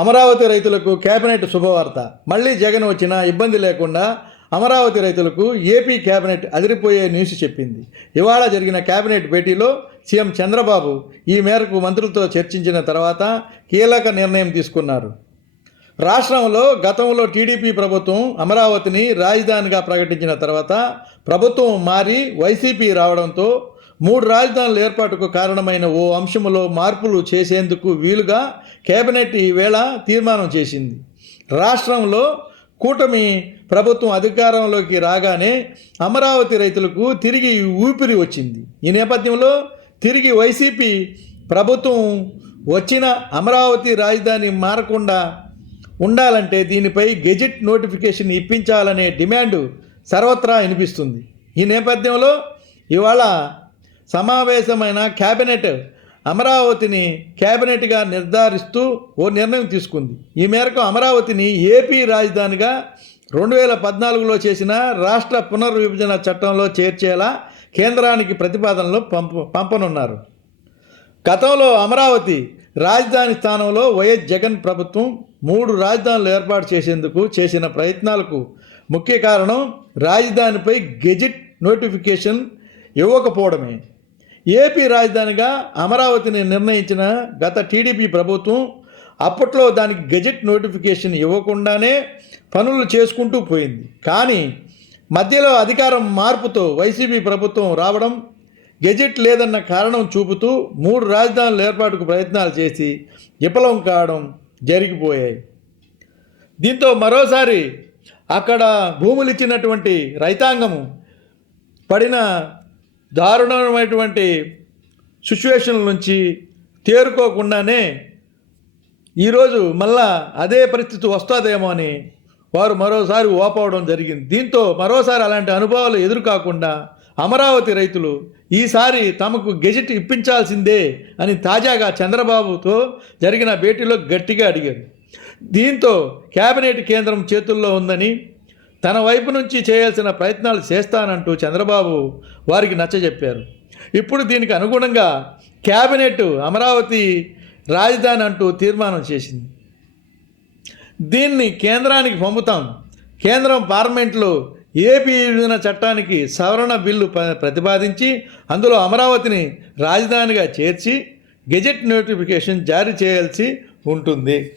అమరావతి రైతులకు కేబినెట్ శుభవార్త. మళ్ళీ జగన్ వచ్చినా ఇబ్బంది లేకుండా అమరావతి రైతులకు ఏపీ కేబినెట్ అదిరిపోయే న్యూస్ చెప్పింది. ఇవాళ జరిగిన కేబినెట్ భేటీలో సీఎం చంద్రబాబు ఈ మేరకు మంత్రులతో చర్చించిన తర్వాత కీలక నిర్ణయం తీసుకున్నారు. రాష్ట్రంలో గతంలో టీడీపీ ప్రభుత్వం అమరావతిని రాజధానిగా ప్రకటించిన తర్వాత ప్రభుత్వం మారి వైసీపీ రావడంతో మూడు రాజధానుల ఏర్పాటుకు కారణమైన ఓ అంశంలో మార్పులు చేసేందుకు వీలుగా కేబినెట్ ఈవేళ తీర్మానం చేసింది. రాష్ట్రంలో కూటమి ప్రభుత్వం అధికారంలోకి రాగానే అమరావతి రైతులకు తిరిగి ఊపిరి వచ్చింది. ఈ నేపథ్యంలో తిరిగి వైసీపీ ప్రభుత్వం వచ్చిన అమరావతి రాజధాని మారకుండా ఉండాలంటే దీనిపై గెజిట్ నోటిఫికేషన్ ఇప్పించాలనే డిమాండ్ సర్వత్రా వినిపిస్తుంది. ఈ నేపథ్యంలో ఇవాళ సమావేశమైన కేబినెట్ అమరావతిని కేబినెట్గా నిర్ధారిస్తూ ఓ నిర్ణయం తీసుకుంది. ఈ మేరకు అమరావతిని ఏపీ రాజధానిగా రెండు వేల పద్నాలుగులో చేసిన రాష్ట్ర పునర్విభజన చట్టంలో చేర్చేలా కేంద్రానికి ప్రతిపాదనలు పంప పంపనున్నారు. గతంలో అమరావతి రాజధాని స్థానంలో వైఎస్ జగన్ ప్రభుత్వం మూడు రాజధానులు ఏర్పాటు చేసేందుకు చేసిన ప్రయత్నాలకు ముఖ్య కారణం రాజధానిపై గెజిట్ నోటిఫికేషన్ ఇవ్వకపోవడమే. ఏపీ రాజధానిగా అమరావతిని నిర్ణయించిన గత టీడీపీ ప్రభుత్వం అప్పట్లో దానికి గెజెట్ నోటిఫికేషన్ ఇవ్వకుండానే పనులు చేసుకుంటూ పోయింది. కానీ మధ్యలో అధికారం మార్పుతో వైసీపీ ప్రభుత్వం రావడం గెజెట్ లేదన్న కారణం చూపుతూ మూడు రాజధానుల ఏర్పాటుకు ప్రయత్నాలు చేసి విఫలం కావడం జరిగిపోయాయి. దీంతో మరోసారి అక్కడ భూములు ఇచ్చినటువంటి రైతాంగము పడిన దారుణమైనటువంటి సిచ్యువేషన్ నుంచి తేరుకోకుండానే ఈరోజు మళ్ళా అదే పరిస్థితి వస్తుందేమో అని వారు మరోసారి ఓపవడం జరిగింది. దీంతో మరోసారి అలాంటి అనుభవాలు ఎదురు కాకుండా అమరావతి రైతులు ఈసారి తమకు గెజిట్ ఇప్పించాల్సిందే అని తాజాగా చంద్రబాబుతో జరిగిన భేటీలో గట్టిగా అడిగారు. దీంతో కేబినెట్ కేంద్రం చేతుల్లో ఉందని తన వైపు నుంచి చేయాల్సిన ప్రయత్నాలు చేస్తానంటూ చంద్రబాబు వారికి నచ్చజెప్పారు ఇప్పుడు దీనికి అనుగుణంగా క్యాబినెట్ అమరావతి రాజధాని అంటూ తీర్మానం చేసింది. దీన్ని కేంద్రానికి పంపుతాం. కేంద్రం పార్లమెంట్లో ఏపీ విభజన చట్టానికి సవరణ బిల్లు ప- ప్రతిపాదించి అందులో అమరావతిని రాజధానిగా చేర్చి గెజెట్ నోటిఫికేషన్ జారీ చేయాల్సి ఉంటుంది.